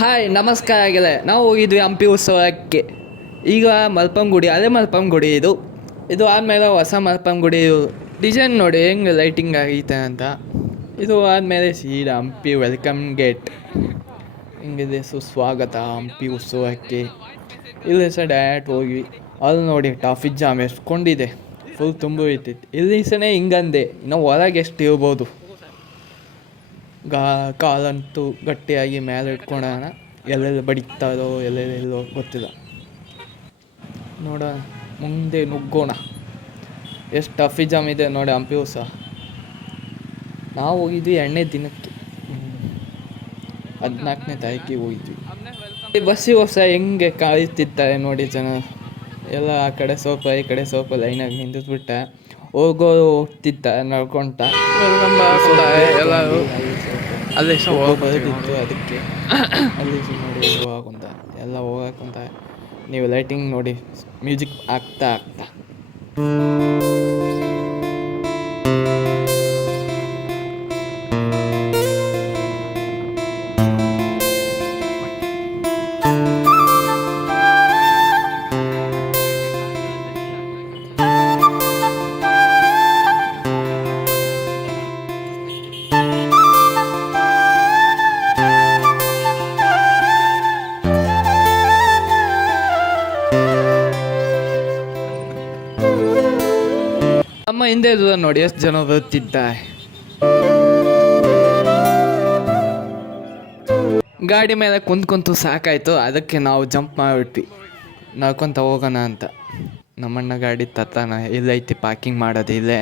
Hi ನಮಸ್ಕಾರ ಆಗಿದೆ. ನಾವು ಹೋಗಿದ್ವಿ ಹಂಪಿ ಉತ್ಸವಕ್ಕೆ. ಈಗ ಮಲ್ಪಂ ಗುಡಿ, ಅದೇ ಮಲ್ಪಂ ಗುಡಿ ಇದು ಆದಮೇಲೆ ಹೊಸ ಮಲ್ಪಂ ಗುಡಿ ಡಿಸೈನ್ ನೋಡಿ ಹೆಂಗೆ ಲೈಟಿಂಗ್ ಆಗೈತೆ ಅಂತ. ಇದು ಆದಮೇಲೆ ಸೀದಾ ಹಂಪಿ ವೆಲ್ಕಮ್ ಗೇಟ್ ಹಿಂಗಿದೆ. ಸುಸ್ವಾಗತ ಹಂಪಿ ಉತ್ಸವಕ್ಕೆ. ಇಲ್ಲಿ ಸಹ ಡೈರೆಕ್ಟ್ ಹೋಗಿ ಅಲ್ಲಿ ನೋಡಿ ಟ್ರಾಫಿಕ್ ಜಾಮ್ ಎಷ್ಟ್ಕೊಂಡಿದೆ, ಫುಲ್ ತುಂಬ ಐತೈತಿ. ಇಲ್ಲಿ ಸನೇ ಹಿಂಗಂದೆ, ಇನ್ನು ಹೊರಗೆ ಎಷ್ಟು ಇರ್ಬೋದು. ಕಾಲಂತೂ ಗಟ್ಟಿಯಾಗಿ ಮೇಲೆ ಇಟ್ಕೊಳ್ಳೋಣ. ಎಲ್ಲೆಲ್ಲಿ ಬಡಿತಾರೋ ಎಲ್ಲೆಲ್ಲೋ ಗೊತ್ತಿಲ್ಲ. ನೋಡೋಣ ಮುಂದೆ ನುಗ್ಗೋಣ. ಎಷ್ಟು ಟ್ರಾಫಿಕ್ ಜಾಮ್ ಇದೆ ನೋಡಿ ಹಂಪಿ ಉತ್ಸವ. ನಾವು ಹೋಗಿದ್ವಿ 2ನೇ ದಿನಕ್ಕೆ, 14ನೇ ತಾರೀಕಿಗೆ ಹೋಗಿದ್ವಿ. ಬಸ್ಸಿಗೆ ಹೊಸ ಹೆಂಗೆ ಕಾಯುತ್ತಿರ್ತಾರೆ ನೋಡಿ ಜನ ಎಲ್ಲ. ಆ ಕಡೆ ಸ್ವಲ್ಪ ಈ ಕಡೆ ಸ್ವಲ್ಪ ಲೈನಾಗಿ ನಿಂತಿದ್ಬಿಟ್ಟೆ. ಹೋಗ್ತಿರ್ತಾರೆ ನಡ್ಕೊಂತ ಎಲ್ಲರೂ. ಅಲ್ಲಿ ಸಹ ಬರೋದಿತ್ತು, ಅದಕ್ಕೆ ಅಲ್ಲಿ ನೋಡಿ ಹೋಗಕ್ಕಂತ ಎಲ್ಲ ಹೋಗಕ್ಕಂತ. ನೀವು ಲೈಟಿಂಗ್ ನೋಡಿ, ಮ್ಯೂಸಿಕ್ ಆಗ್ತಾ ನಮ್ಮ ಹಿಂದೆ ನೋಡಿ ಎಷ್ಟು ಜನ ಬರ್ತಿದ್ದಾರೆ. ಗಾಡಿ ಮೇಲೆ ಕುಂತು ಸಾಕಾಯಿತು, ಅದಕ್ಕೆ ನಾವು ಜಂಪ್ ಮಾಡಿಬಿಟ್ವಿ. ನಡ್ಕೊತ ಹೋಗೋಣ ಅಂತ. ನಮ್ಮಣ್ಣ ಗಾಡಿ ತತ್ತಾನ ಇಲ್ಲೈತಿ ಪಾರ್ಕಿಂಗ್ ಮಾಡೋದು ಇಲ್ಲೇ,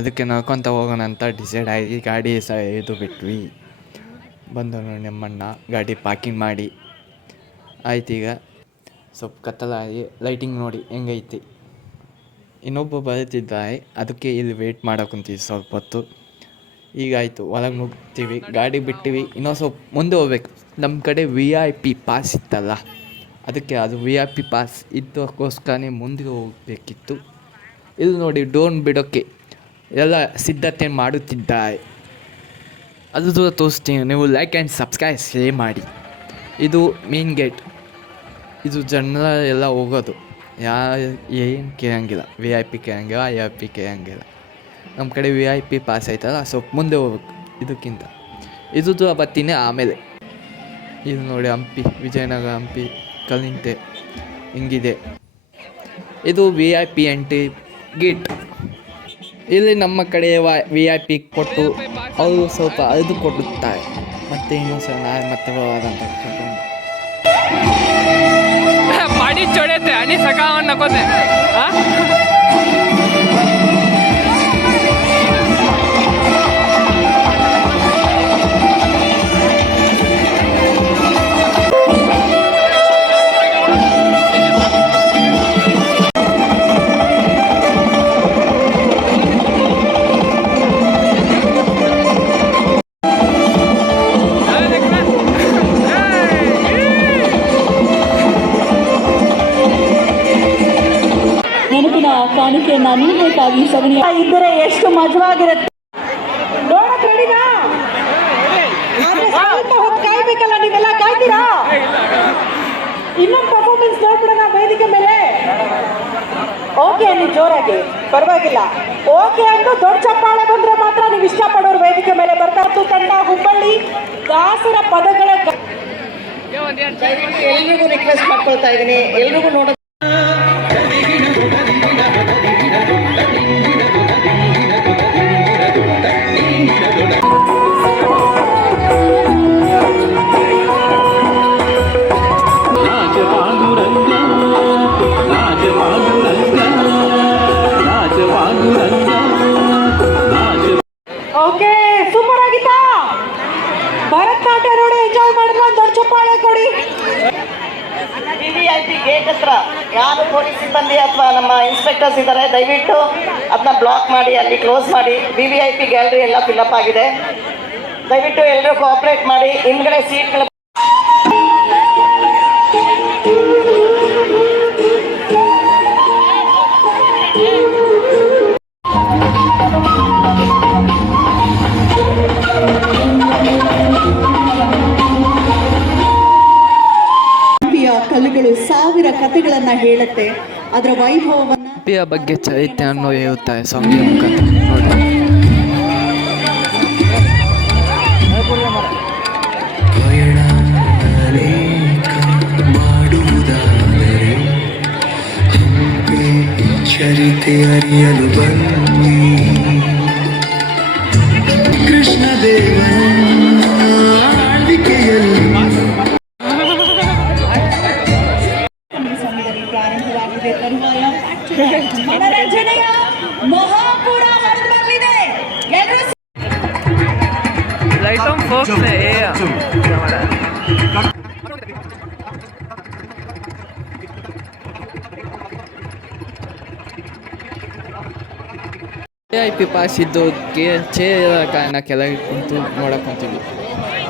ಅದಕ್ಕೆ ನಡ್ಕೊತ ಹೋಗೋಣ ಅಂತ ಡಿಸೈಡ್ ಆಗಿ ಗಾಡಿ ಸಹ ಇದು ಬಿಟ್ವಿ. ಬಂದು ನೋಡಿ ನಮ್ಮಣ್ಣ ಗಾಡಿ ಪಾರ್ಕಿಂಗ್ ಮಾಡಿ ಆಯ್ತು. ಈಗ ಸ್ವಲ್ಪ ಕತ್ತಲಾಗಿ ಲೈಟಿಂಗ್ ನೋಡಿ ಹೆಂಗೈತಿ. ಇನ್ನೊಬ್ಬ ಬರುತ್ತಿದ್ದಾರೆ, ಅದಕ್ಕೆ ಇಲ್ಲಿ ವೆಯ್ಟ್ ಮಾಡೋಕ್ಕಂತೀವಿ ಸ್ವಲ್ಪ ಹೊತ್ತು. ಈಗ ಆಯಿತು, ಒಳಗೆ ನುಗ್ತೀವಿ, ಗಾಡಿ ಬಿಟ್ಟಿವಿ. ಇನ್ನೊಂದು ಸ್ವಲ್ಪ ಮುಂದೆ ಹೋಗ್ಬೇಕು. ನಮ್ಮ ಕಡೆ VIP ಪಾಸ್ ಇತ್ತಲ್ಲ, ಅದಕ್ಕೆ ಅದು VIP ಪಾಸ್ ಇದ್ದಕ್ಕೋಸ್ಕರನೇ ಮುಂದೆ ಹೋಗಬೇಕಿತ್ತು. ಇಲ್ಲಿ ನೋಡಿ ಡ್ರೋನ್ ಬಿಡೋಕ್ಕೆ ಎಲ್ಲ ಸಿದ್ಧತೆ ಮಾಡುತ್ತಿದ್ದಾರೆ. ಅದು ದೂರ ತೋರಿಸ್ತೀನಿ, ನೀವು ಲೈಕ್ ಆ್ಯಂಡ್ ಸಬ್ಸ್ಕ್ರೈಬ್ ಶೇರ್ ಮಾಡಿ. ಇದು ಮೇನ್ ಗೇಟ್. ಇದು ಜನ ಎಲ್ಲ ಹೋಗೋದು, ಏನು ಕೇಳಂಗಿಲ್ಲ. VIP ಕೇಳಂಗಿಲ್ಲ, IRP ಕೇಳಂಗಿಲ್ಲ. ನಮ್ಮ ಕಡೆ VIP ಪಾಸ್ ಆಯ್ತಲ್ಲ, ಸ್ವಲ್ಪ ಮುಂದೆ ಹೋಗ್ಬೇಕು. ಇದಕ್ಕಿಂತ ಇದು ಬರ್ತೀನಿ ಆಮೇಲೆ. ಇದು ನೋಡಿ ಹಂಪಿ, ವಿಜಯನಗರ ಹಂಪಿ ಕಲ್ಲಿಂತೆ ಹಿಂಗಿದೆ. ಇದು VIP ಎಂಟ್ರಿ ಗೇಟ್. ಇಲ್ಲಿ ನಮ್ಮ ಕಡೆ VIP ಕೊಟ್ಟು ಅವರು ಸ್ವಲ್ಪ ಅದು ಕೊಡುತ್ತಾರೆ. ಮತ್ತು ಇನ್ನೂ ಸಹ ನಾನು ಮತ್ತೆ ಬರೋದಂತ पाणी चढते आणि सकाळ नको ते ಕಾಣಿಕೆಯನ್ನ ನೀಡಬೇಕಾಗಿ ಸಗಣಿ ಇದ್ದರೆ ಎಷ್ಟು ಮಜವಾಗಿರುತ್ತೆ. ನೋಡಕ್ ರೆಡಿನಾ? ಕಾಯ್ಬೇಕಲ್ಲ, ನೀವೆಲ್ಲ ಕಾಯ್ತೀರಾ? ಇನ್ನೊಂದು ಪರ್ಫಾರ್ಮೆನ್ಸ್ ನೋಡ್ಬಿಡೋಣ ವೇದಿಕೆ ಮೇಲೆ. ಓಕೆ ಅನ್ನಿ ಜೋರಾಗಿ, ಪರವಾಗಿಲ್ಲ. ಓಕೆ ಅಂದು ದೊಡ್ಡ ಚಪ್ಪಾಳೆ ಬಂದ್ರೆ ಮಾತ್ರ ನೀವು ಇಷ್ಟಪಡೋರು ವೇದಿಕೆ ಮೇಲೆ ಬರ್ತಾ ಇತ್ತು. ತಂಡ ಹುಬ್ಬಳ್ಳಿ ದಾಸರ ಪದಗಳ ಎಲ್ರಿಗೂ ರಿಕ್ವೆಸ್ಟ್ ಮಾಡ್ಕೊಳ್ತಾ ಇದ್ದೀನಿ, ಎಲ್ರಿಗೂ ನೋಡ. ಓಕೆ, ಸೂಪರ್ ಆಗಿತ್ತಾ? ಭರತನಾಟ್ಯ ನೋಡಿ ಎಂಜಾಯ್ ಮಾಡಿದ್ರು. ದೊಡ್ಡ ಚಪ್ಪಾಳೆ ಕೊಡಿ. VIP ಗೇಟ್ ಹತ್ರ ಯಾರು ಪೊಲೀಸ್ ಸಿಬ್ಬಂದಿ ಅಥವಾ ನಮ್ಮ ಇನ್ಸ್ಪೆಕ್ಟರ್ಸ್ ಇದ್ದಾರೆ, ದಯವಿಟ್ಟು ಅದನ್ನ ಬ್ಲಾಕ್ ಮಾಡಿ, ಅಲ್ಲಿ ಕ್ಲೋಸ್ ಮಾಡಿ. VIP ಗ್ಯಾಲರಿ ಎಲ್ಲ ಫಿಲ್ಅಪ್ ಆಗಿದೆ, ದಯವಿಟ್ಟು ಎಲ್ಲರೂ ಕೋಆಪರೇಟ್ ಮಾಡಿ. ಹಿಂದ್ಗಡೆ ಸೀಟ್ಗಳ ಕಥೆಗಳನ್ನ ಹೇಳುತ್ತೆ, ಅದರ ವೈಭವವನ್ನ ಹಂಪಿಯ ಬಗ್ಗೆ ಚೈತನ್ಯ ಹೇಳುತ್ತಾರೆ ಸಾಂಗಿನ ಮುಖಾಂತರ ನೋಡಿ. ಚರಿತೆ ಅರಿಯಲು ಬನ್ನಿ ಕೃಷ್ಣದೇವನ ಆಳ್ವಿಕೆಯಲ್ಲಿ ಸಮಯದಲ್ಲಿ ಪ್ರಾರಂಭವಾಗಿದೆ. ತರುವಾಯ ಮನರಂಜನೆಯ ಮಹಾಪೂರ ಹರಿದು ಬಂದಿದೆ. ಎಲ್ಲರೂ Light on folks, VIP pass ಇದ್ದು ಚೇರ್ ಕಾರಣ ಕೆಳಗೆ ಕುಂತು ನೋಡಕೊಂತೀವಿ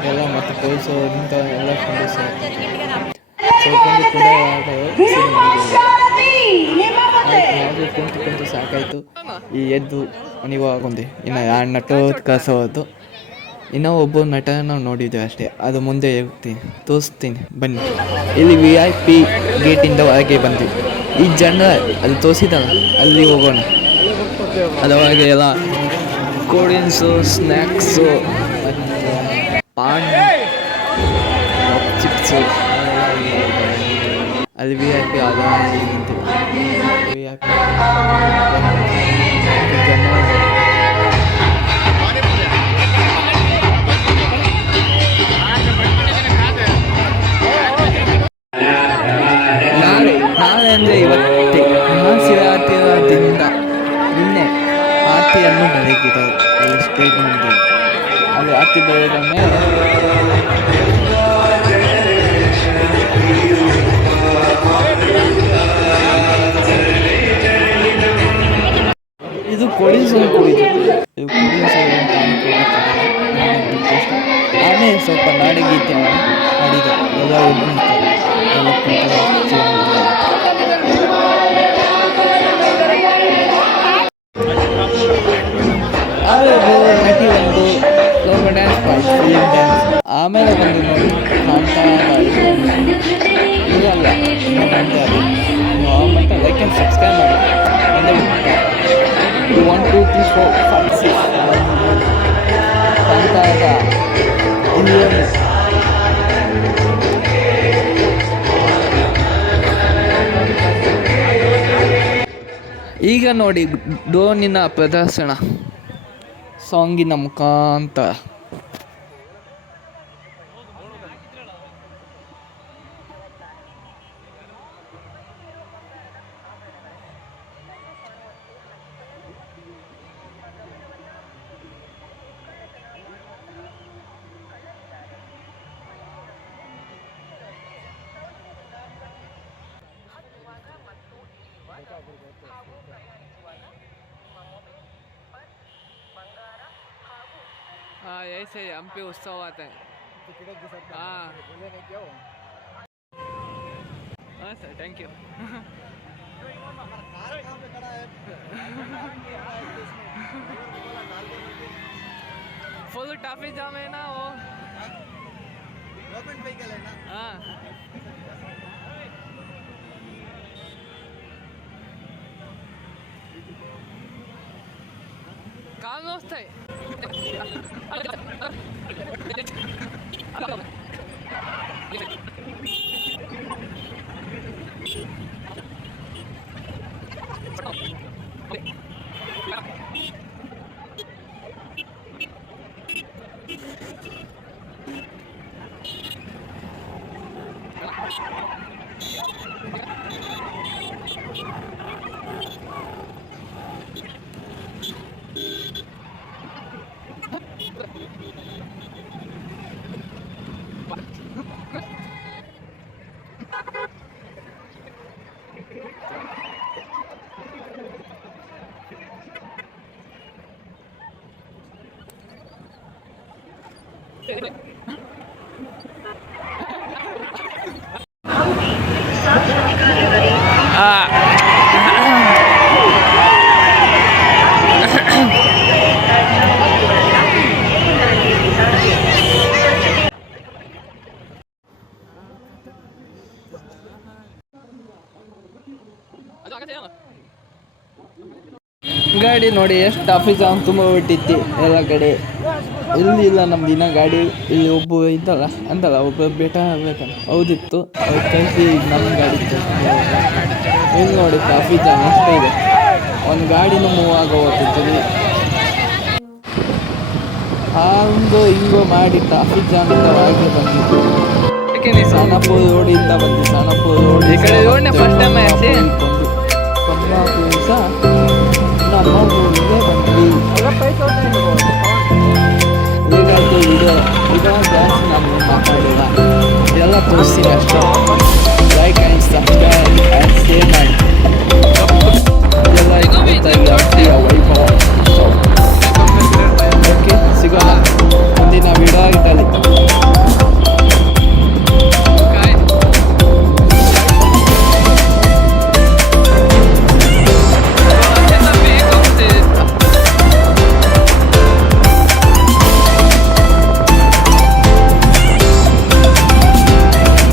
ಎಲ್ಲ, ಮತ್ತು ಪೊಲೀಸು ನಿಂತ ಎಲ್ಲ ಕೊಂಡು ಹಾಗೆ ಕುಂತು ಸಾಕಾಯಿತು. ಈ ಎದ್ದು ನೀವು ಆಗೊಂಡೆ ಇನ್ನು ಎರಡು ನಟ ಕಳ್ಸೋದು. ಇನ್ನೂ ಒಬ್ಬ ನಟ ನಾವು ನೋಡಿದ್ದೇವೆ ಅಷ್ಟೇ, ಅದು ಮುಂದೆ ತೋರಿಸ್ತೀನಿ ಬನ್ನಿ. ಇಲ್ಲಿ VIP ಗೇಟಿಂದ ಹೊರಗೆ ಬಂದ್ವಿ. ಈ ಜನ ಅಲ್ಲಿ ತೋರಿಸಿದಲ್ಲ ಅಲ್ಲಿ ಹೋಗೋಣ. ಅದರೊಳಗೆ ಎಲ್ಲ cold drinks, snacks, PAN, chips, ಅಲ್ಲಿ VIP VIP ನಾಳೆ ಅಂದರೆ ಇವತ್ತೇ ಮಹಾಶಿವರಾತ್ರಿಯಿಂದ ನಿನ್ನೆ ಆರತಿಯನ್ನು ಬೆಳಗಿದರು ಅಲ್ಲಿ ಸ್ಟೇಜ್ ಮುಂದೆ. ಅಲ್ಲಿ ಆರತಿ ಬೆಳಗಿದ ಮೇಲೆ ಇದು ಕೊಡಿಸಲು ಕುಡಿದು ಇದು ಆಮೇಲೆ ಸ್ವಲ್ಪ ನಾಡಗೀತೆ ಆಡಿದ ಎಲ್ಲ ನಟಿ ಒಂದು ಲೋಕ ಡ್ಯಾನ್ಸ್ ಫಿಲ್ಮ್ ಡ್ಯಾನ್ಸ್, ಆಮೇಲೆ ಬಂದು ನೋಡಿ ಇರಲ್ಲ ಮತ್ತು ಲೈಕ್ ಆ್ಯಂಡ್ ಸಬ್ಸ್ಕ್ರೈಬ್ ಮಾಡಿ. 1 2 3 4 5 6 ಕಾಂತಾರ ಇಂಡಿಯನ್ ಈಗ ನೋಡಿ ಡ್ರೋನಿನ ಪ್ರದರ್ಶನ ಸಾಂಗಿನ ಮುಖಾಂತರ. हाँ ऐसे हम्पी उत्सव आता है. हाँ हाँ sir thank you. Full traffic jam है ना वो. गवर्नमेंट व्हीकल है ना. हाँ ಕಾಲು ನೋಸ್ತಾಯಿ. ಗಾಡಿ ನೋಡಿ ಎಷ್ಟು ಟ್ರಾಫಿಕ್ ಜಾಮ್ ತುಂಬ ಬಿಟ್ಟಿತ್ತು ಎಲ್ಲ ಕಡೆ. ಇಲ್ಲಿ ಇಲ್ಲ ನಮ್ಮ ದಿನ ಗಾಡಿ. ಇಲ್ಲಿ ಒಬ್ಬ ಇದ್ದಲ್ಲ ಅಂತಲ್ಲ ಒಬ್ಬ ಬೇಟ ಆಗ್ಬೇಕಂತ ಹೌದಿತ್ತು ಅವ್ರು ಕಳಿಸಿ ನಮ್ಮ ಗಾಡಿ ಇಲ್ಲಿ ನೋಡಿ ಟ್ರಾಫಿಕ್ ಜಾಮ್ ಎಷ್ಟೇ ಇದೆ. ಒಂದು ಗಾಡಿನೂ ಮೂವ್ ಆಗೋ ಹೋಗ್ತಿರ್ತದೆ. ಹಂಗೋ ಹಿಂಗೋ ಮಾಡಿ ಟ್ರಾಫಿಕ್ ಜಾಮ್ ಇಂದ ಹೊರಗೆ ಬಂದಿತ್ತು. ಸಾಣಪುರ ರೋಡಿಂದ ಬಂದು ಸಾಣಪುರ ರೋಡ್ ಈ ಕಡೆ ಫಸ್ಟ್ ಟೈಮ್ ಸಹ ನಮ್ಮ ಊರಿಗೆ ಬಂದ್ವಿ. ಹೇಗಾಯ್ತು ವಿಡಿಯೋ? ಈಗ ಜಾಸ್ತಿ ನಾನು ಮಾತಾಡಿಲ್ಲ, ಇದೆಲ್ಲ ತೋರಿಸ್ತೀನಿ ಅಷ್ಟೇ. Like and subscribe and share ಮಾಡಿ. ಎಲ್ಲ